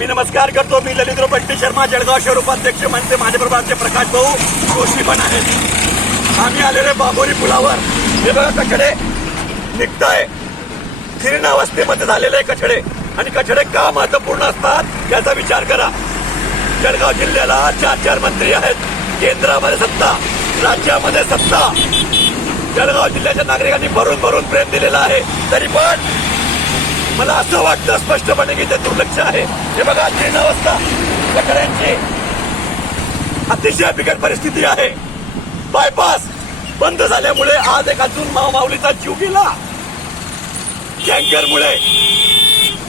मी नमस्कार करतो. मी ललित बंटी शर्मा, जळगाव शहर उपाध्यक्ष. म्हणते माझ्याबरोबर आमचे प्रकाश भाऊ जोशी पण आहेत. आम्ही आलेले बाबोरी पुलावर. हे बघा कचडे निघताय, जीर्ण अवस्थेमध्ये झालेले कचडे. आणि कचडे का महत्वपूर्ण असतात याचा विचार करा. जळगाव जिल्ह्याला 4 मंत्री आहेत. केंद्रामध्ये सत्ता, राज्यामध्ये सत्ता. जळगाव जिल्ह्याच्या नागरिकांनी भरून भरून प्रेम दिलेलं आहे. तरी पण मला असं वाटतं स्पष्टपणे की ते दुर्लक्ष आहे. हे बघा जीर्ण अवस्था कचड्यांची, अतिशय बिकट परिस्थिती आहे. बायपास बंद झाल्यामुळे आज एक अजून माऊलीचा जीव गेला टँकरमुळे.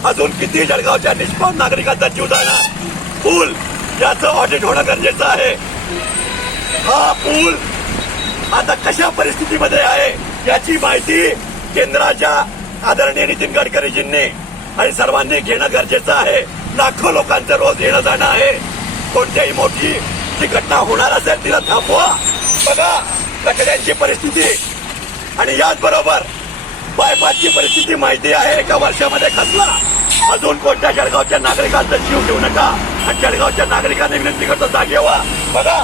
अजून किती जळगावच्या निष्पाप नागरिकांचा जीव जाणार. पूल याचं ऑडिट होणं गरजेचं आहे. हा पूल आता कशा परिस्थितीमध्ये आहे याची माहिती केंद्राच्या आदरणीय नितीन गडकरीजींनी आणि सर्वांनी घेणं गरजेचं आहे. लाखो लोकांचं रोज येणं जाणं आहे. कोणत्याही मोठी जी घटना होणार असेल तिला थांबवा. बघा कचड्यांची परिस्थिती. आणि याचबरोबर बायपासची परिस्थिती माहिती आहे. एका वर्षामध्ये खचला. अजून कोणत्या जळगावच्या नागरिकांचा जीव घेऊ नका. आणि जळगावच्या नागरिकांनी विनंती करतो जागे व्हा. बघा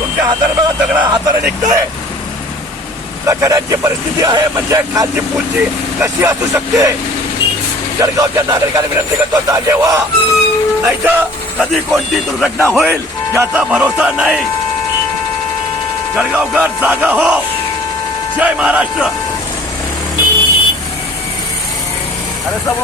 तुमच्या हाताने बघा दगडा हाताने निघतोय. कचड्यांची परिस्थिती आहे म्हणजे खालची पूलची कशी असू शकते. जळगावच्या नागरिकांनी विनंती करतो जागे व्हा. नाही तर कधी कोणती दुर्घटना होईल याचा भरोसा नाही. जळगावकर जागा हो. जय महाराष्ट्र. अरे सब